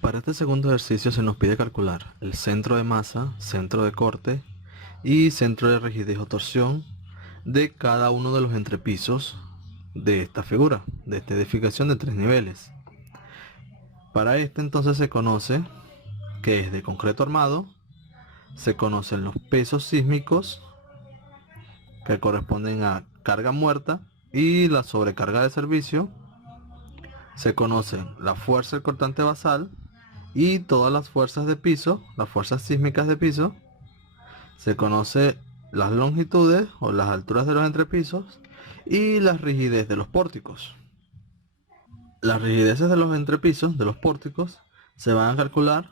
Para este segundo ejercicio se nos pide calcular el centro de masa, centro de corte y centro de rigidez o torsión de cada uno de los entrepisos de esta figura, de esta edificación de 3 niveles. Para este entonces se conoce que es de concreto armado, se conocen los pesos sísmicos que corresponden a carga muerta y la sobrecarga de servicio, se conocen la fuerza del cortante basal y todas las fuerzas de piso, las fuerzas sísmicas de piso, se conoce las longitudes o las alturas de los entrepisos y la rigidez de los pórticos. Las rigideces de los entrepisos, de los pórticos, se van a calcular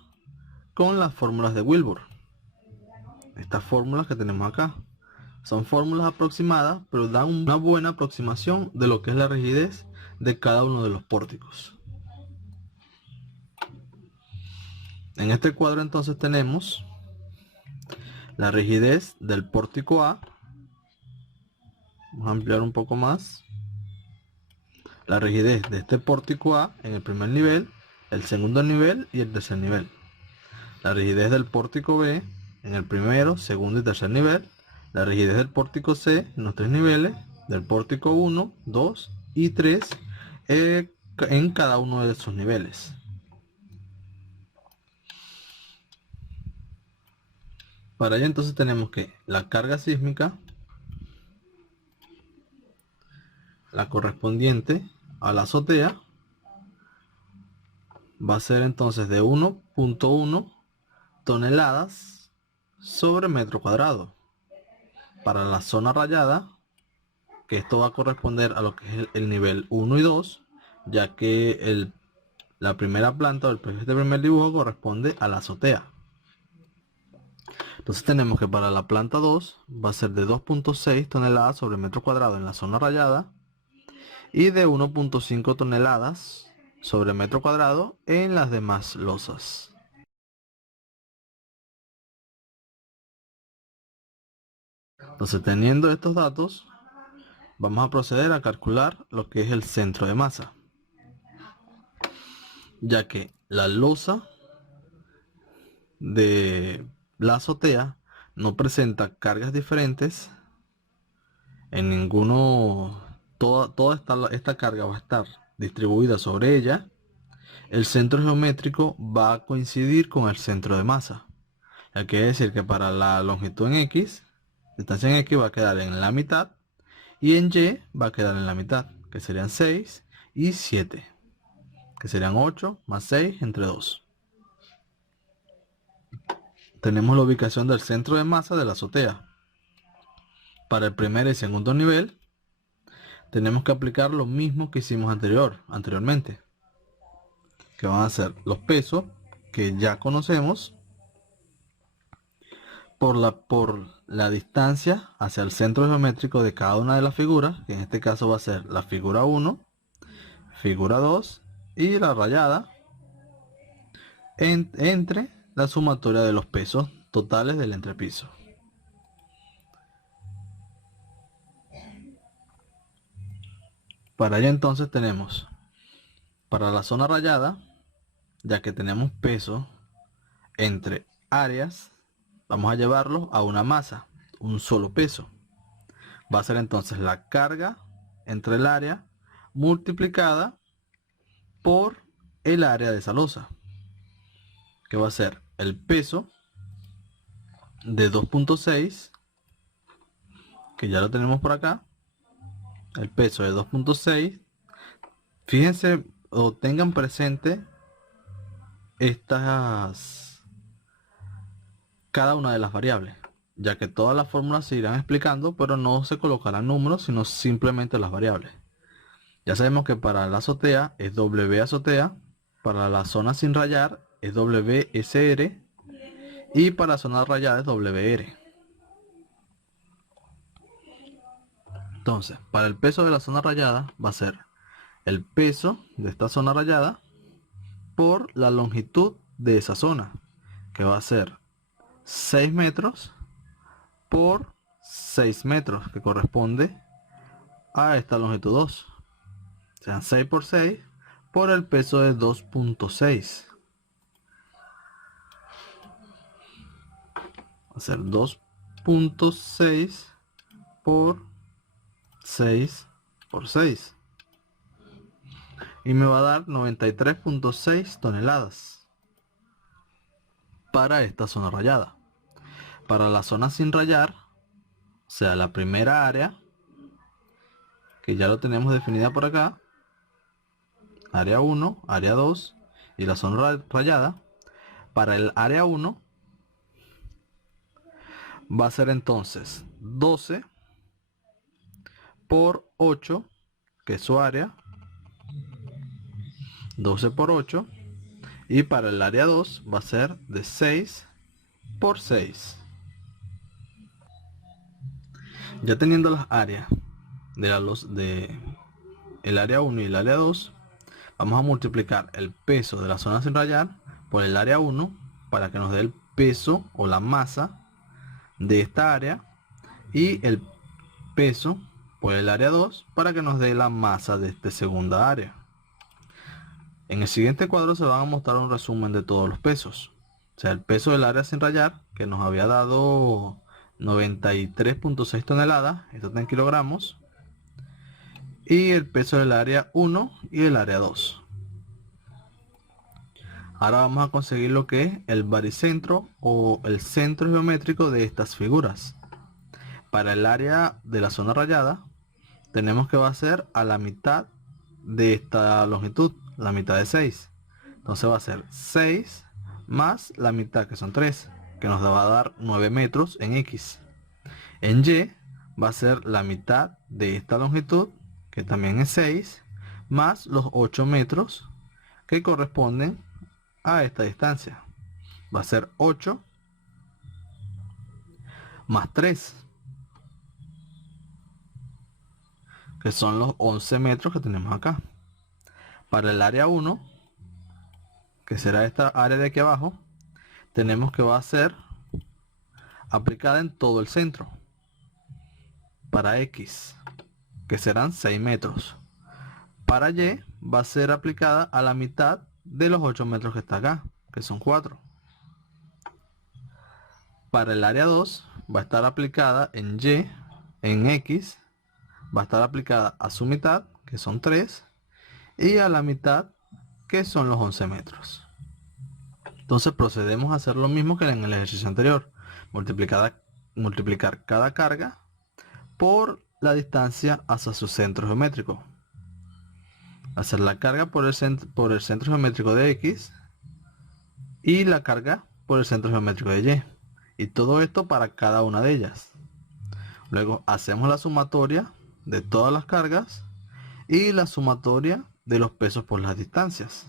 con las fórmulas de Wilbur. Estas fórmulas que tenemos acá son fórmulas aproximadas, pero dan una buena aproximación de lo que es la rigidez de cada uno de los pórticos. En este cuadro entonces tenemos la rigidez del pórtico A. Vamos a ampliar un poco más. La rigidez de este pórtico A en el primer nivel, el segundo nivel y el tercer nivel. La rigidez del pórtico B en el primero, segundo y tercer nivel. La rigidez del pórtico C en los 3 niveles, del pórtico 1, 2 y 3 en cada uno de sus niveles. Para ello entonces tenemos que la carga sísmica, la correspondiente a la azotea, va a ser entonces de 1.1 toneladas sobre metro cuadrado. Para la zona rayada, que esto va a corresponder a lo que es el nivel 1 y 2, ya que la primera planta o este primer dibujo corresponde a la azotea. Entonces tenemos que para la planta 2 va a ser de 2.6 toneladas sobre metro cuadrado en la zona rayada y de 1.5 toneladas sobre metro cuadrado en las demás losas. Entonces, teniendo estos datos, vamos a proceder a calcular lo que es el centro de masa, ya que la losa de la azotea no presenta cargas diferentes en ninguno. Toda esta carga va a estar distribuida sobre ella. El centro geométrico va a coincidir con el centro de masa, ya quiere decir que para la longitud en X, distancia en X va a quedar en la mitad y en Y va a quedar en la mitad, que serían 6 y 7, que serían 8 más 6 entre 2. Tenemos la ubicación del centro de masa de la azotea. Para el primer y segundo nivel tenemos que aplicar lo mismo que hicimos anteriormente, que van a ser los pesos que ya conocemos por la distancia hacia el centro geométrico de cada una de las figuras, que en este caso va a ser la figura 1, figura 2 y la rayada, entre la sumatoria de los pesos totales del entrepiso. Para ello entonces tenemos, para la zona rayada, ya que tenemos peso entre áreas, vamos a llevarlo a una masa, un solo peso. Va a ser entonces la carga entre el área multiplicada por el área de esa losa, que va a ser el peso de 2.6, que ya lo tenemos por acá. El peso de 2.6, fíjense o tengan presente cada una de las variables, ya que todas las fórmulas se irán explicando, pero no se colocarán números, sino simplemente las variables. Ya sabemos que para la azotea es W azotea, para la zona sin rayar es WSR y para la zona rayada es WR. Entonces, para el peso de la zona rayada va a ser el peso de esta zona rayada por la longitud de esa zona, que va a ser 6 metros por 6 metros, que corresponde a esta longitud 2. Sean 6 por 6 por el peso de 2.6. a ser 2.6 por 6 por 6. Y me va a dar 93.6 toneladas para esta zona rayada. Para la zona sin rayar, o sea, la primera área, que ya lo tenemos definida por acá, área 1, área 2 y la zona rayada, para el área 1 va a ser entonces 12 por 8, que es su área, 12 por 8, y para el área 2 va a ser de 6 por 6. Ya teniendo las áreas de el área 1 y el área 2, vamos a multiplicar el peso de la zona sin rayar por el área 1 para que nos dé el peso o la masa de esta área, y el peso por el área 2 para que nos dé la masa de esta segunda área. En el siguiente cuadro se van a mostrar un resumen de todos los pesos. O sea, el peso del área sin rayar, que nos había dado 93.6 toneladas, esto está en kilogramos, y el peso del área 1 y el área 2. Ahora vamos a conseguir lo que es el baricentro o el centro geométrico de estas figuras. Para el área de la zona rayada, tenemos que va a ser a la mitad de esta longitud, la mitad de 6. Entonces va a ser 6 más la mitad, que son 3, que nos va a dar 9 metros en X. En Y va a ser la mitad de esta longitud, que también es 6, más los 8 metros que corresponden a esta distancia. Va a ser 8 más 3, que son los 11 metros que tenemos acá. Para el área 1, que será esta área de aquí abajo, tenemos que va a ser aplicada en todo el centro. Para X, que serán 6 metros. Para Y va a ser aplicada a la mitad de los 8 metros que está acá, que son 4. Para el área 2 va a estar aplicada en Y, en X, va a estar aplicada a su mitad, que son 3, y a la mitad, que son los 11 metros. Entonces procedemos a hacer lo mismo que en el ejercicio anterior. Multiplicar cada carga por la distancia hacia su centro geométrico. Hacer la carga por el centro geométrico de X y la carga por el centro geométrico de Y. Y todo esto para cada una de ellas. Luego hacemos la sumatoria de todas las cargas y la sumatoria de los pesos por las distancias.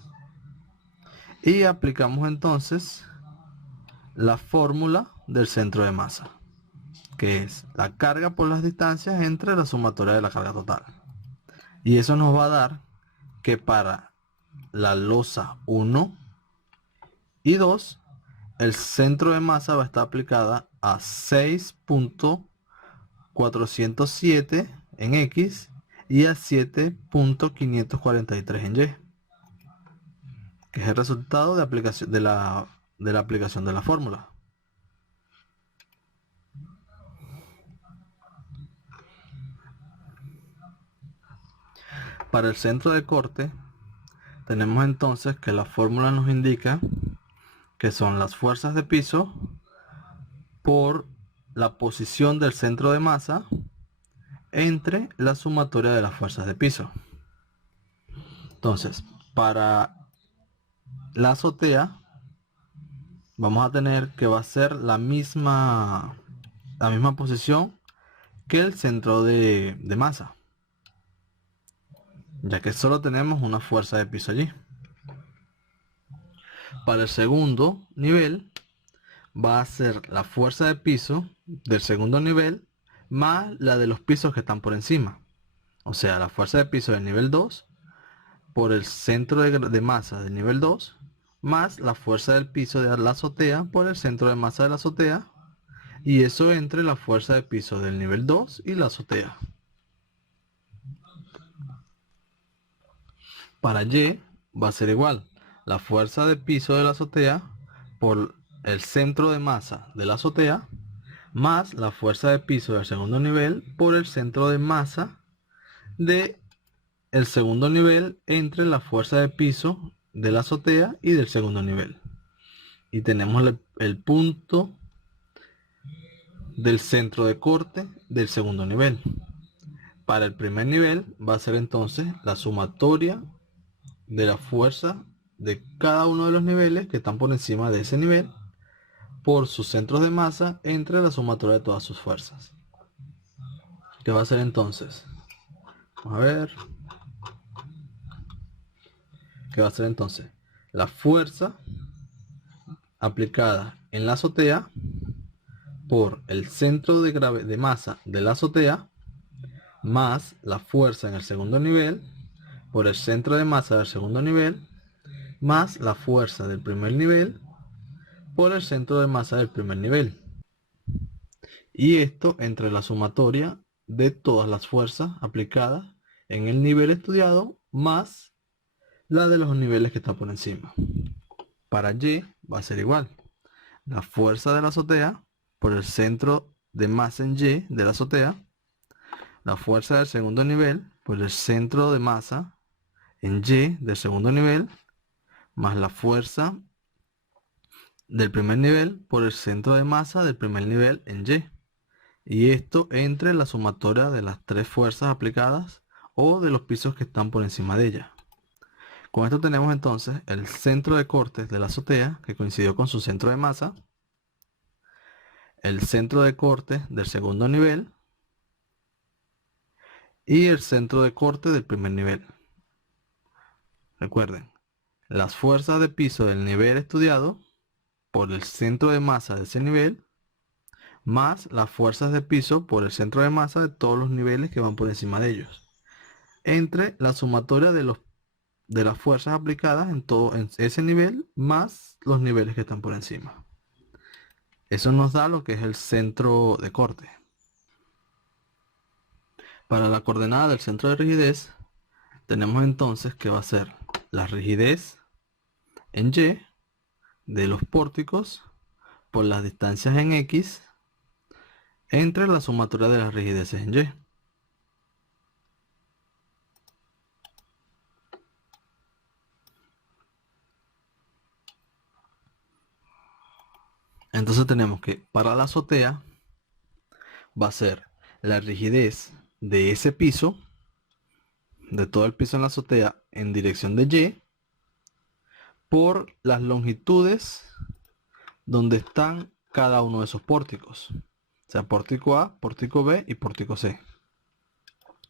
Y aplicamos entonces la fórmula del centro de masa, que es la carga por las distancias entre la sumatoria de la carga total. Y eso nos va a dar que para la losa 1 y 2, el centro de masa va a estar aplicada a 6.407 en X y a 7.543 en Y, que es el resultado de aplicación de la aplicación de la fórmula. Para el centro de corte, tenemos entonces que la fórmula nos indica que son las fuerzas de piso por la posición del centro de masa entre la sumatoria de las fuerzas de piso. Entonces, para la azotea vamos a tener que va a ser la misma posición que el centro de masa, ya que solo tenemos una fuerza de piso allí. Para el segundo nivel va a ser la fuerza de piso del segundo nivel más la de los pisos que están por encima. O sea, la fuerza de piso del nivel 2 por el centro de masa del nivel 2 más la fuerza del piso de la azotea por el centro de masa de la azotea, y eso entre la fuerza de piso del nivel 2 y la azotea. Para Y va a ser igual la fuerza de piso de la azotea por el centro de masa de la azotea más la fuerza de piso del segundo nivel por el centro de masa de el segundo nivel entre la fuerza de piso de la azotea y del segundo nivel. Y tenemos el punto del centro de corte del segundo nivel. Para el primer nivel va a ser entonces la sumatoria de la fuerza de cada uno de los niveles que están por encima de ese nivel por sus centros de masa entre la sumatoria de todas sus fuerzas. ¿Qué va a ser entonces? Vamos a ver. ¿Qué va a ser entonces? La fuerza aplicada en la azotea por el centro de masa de la azotea más la fuerza en el segundo nivel por el centro de masa del segundo nivel más la fuerza del primer nivel por el centro de masa del primer nivel. Y esto entre la sumatoria de todas las fuerzas aplicadas en el nivel estudiado más la de los niveles que está por encima. Para Y va a ser igual. La fuerza de la azotea por el centro de masa en Y de la azotea. La fuerza del segundo nivel por el centro de masa en Y del segundo nivel. Más la fuerza del primer nivel por el centro de masa del primer nivel en Y. Y esto entre la sumatoria de las tres fuerzas aplicadas o de los pisos que están por encima de ella. Con esto tenemos entonces el centro de cortes de la azotea que coincidió con su centro de masa, el centro de corte del segundo nivel y el centro de corte del primer nivel. Recuerden, las fuerzas de piso del nivel estudiado por el centro de masa de ese nivel más las fuerzas de piso por el centro de masa de todos los niveles que van por encima de ellos, entre la sumatoria de las fuerzas aplicadas en ese nivel más los niveles que están por encima. Eso nos da lo que es el centro de corte. Para la coordenada del centro de rigidez tenemos entonces que va a ser la rigidez en Y de los pórticos por las distancias en X entre la sumatoria de las rigideces en Y. Entonces tenemos que para la azotea va a ser la rigidez de ese piso, de todo el piso en la azotea en dirección de Y, por las longitudes donde están cada uno de esos pórticos. O sea, pórtico A, pórtico B y pórtico C.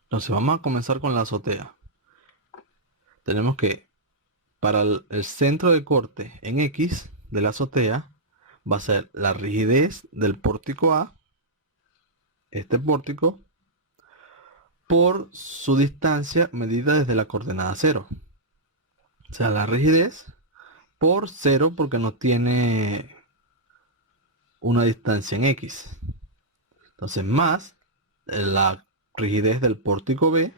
Entonces vamos a comenzar con la azotea. Tenemos que para el centro de corte en X de la azotea va a ser la rigidez del pórtico A, este pórtico, por su distancia medida desde la coordenada 0. O sea, la rigidez por 0 porque no tiene una distancia en X. Entonces más la rigidez del pórtico B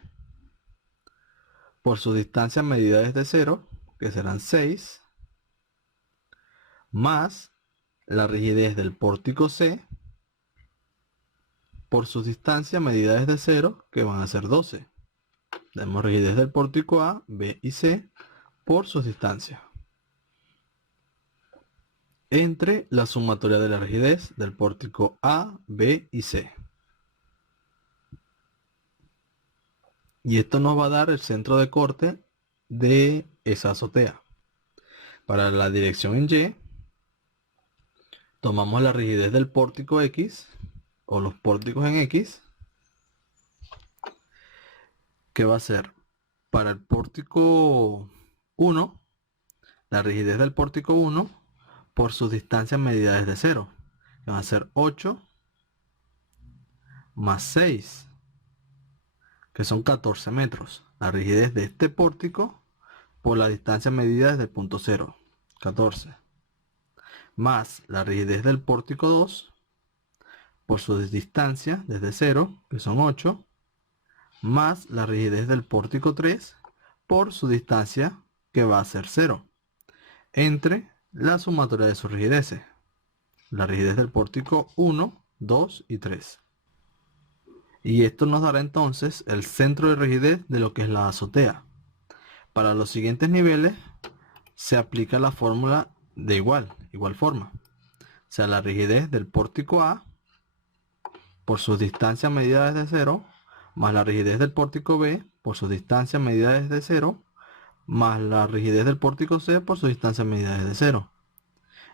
por su distancia medida desde 0, que serán 6, más la rigidez del pórtico C por sus distancias medidas desde 0, que van a ser 12. Tenemos rigidez del pórtico A, B y C por sus distancias. Entre la sumatoria de la rigidez del pórtico A, B y C. Y esto nos va a dar el centro de corte de esa azotea. Para la dirección en Y, tomamos la rigidez del pórtico X, o los pórticos en X, que va a ser para el pórtico 1, la rigidez del pórtico 1 por sus distancias medidas desde 0, que van a ser 8 más 6, que son 14 metros. La rigidez de este pórtico por la distancia medida desde el punto 0, 14, más la rigidez del pórtico 2 por su distancia desde 0, que son 8, más la rigidez del pórtico 3 por su distancia, que va a ser 0, entre la sumatoria de sus rigideces. La rigidez del pórtico 1 2 y 3. Y esto nos dará entonces el centro de rigidez de lo que es la azotea. Para los siguientes niveles se aplica la fórmula de igual forma. O sea, la rigidez del pórtico A por sus distancias medidas desde 0, más la rigidez del pórtico B por sus distancias medidas desde 0, más la rigidez del pórtico C por sus distancias medidas desde 0.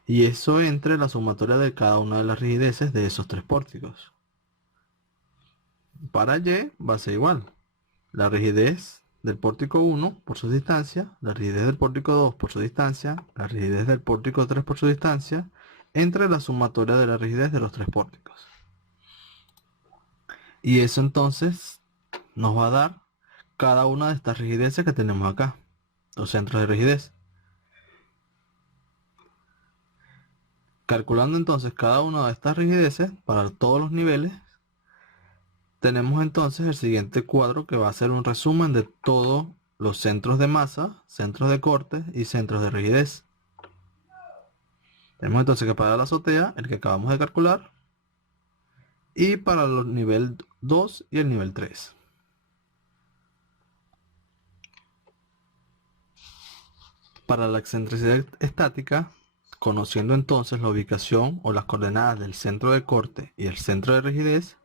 Y eso entre la sumatoria de cada una de las rigideces de esos tres pórticos. Para Y va a ser igual. La rigidez del pórtico 1 por su distancia, la rigidez del pórtico 2 por su distancia, la rigidez del pórtico 3 por su distancia, entre la sumatoria de la rigidez de los tres pórticos. Y eso entonces nos va a dar cada una de estas rigideces que tenemos acá, los centros de rigidez. Calculando entonces cada una de estas rigideces para todos los niveles, tenemos entonces el siguiente cuadro que va a ser un resumen de todos los centros de masa, centros de corte y centros de rigidez. Tenemos entonces que para la azotea, el que acabamos de calcular, y para los nivel 2 y el nivel 3. Para la excentricidad estática, conociendo entonces la ubicación o las coordenadas del centro de corte y el centro de rigidez,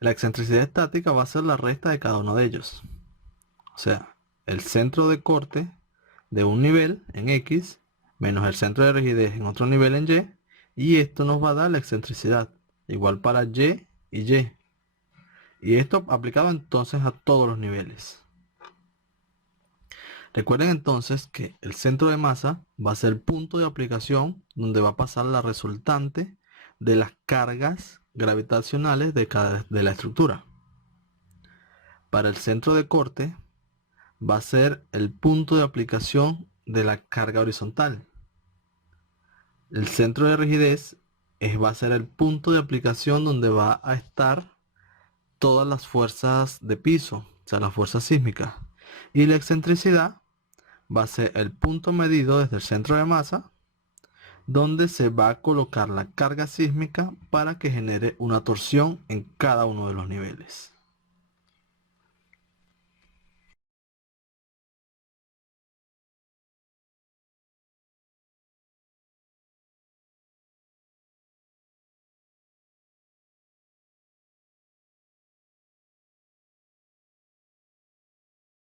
la excentricidad estática va a ser la resta de cada uno de ellos. O sea, el centro de corte de un nivel en X menos el centro de rigidez en otro nivel en Y, y esto nos va a dar la excentricidad, igual para Y y Y. Y esto aplicado entonces a todos los niveles. Recuerden entonces que el centro de masa va a ser el punto de aplicación donde va a pasar la resultante de las cargas gravitacionales de la estructura. Para el centro de corte va a ser el punto de aplicación de la carga horizontal. El centro de rigidez va a ser el punto de aplicación donde va a estar todas las fuerzas de piso, o sea, las fuerzas sísmicas. Y la excentricidad va a ser el punto medido desde el centro de masa donde se va a colocar la carga sísmica para que genere una torsión en cada uno de los niveles.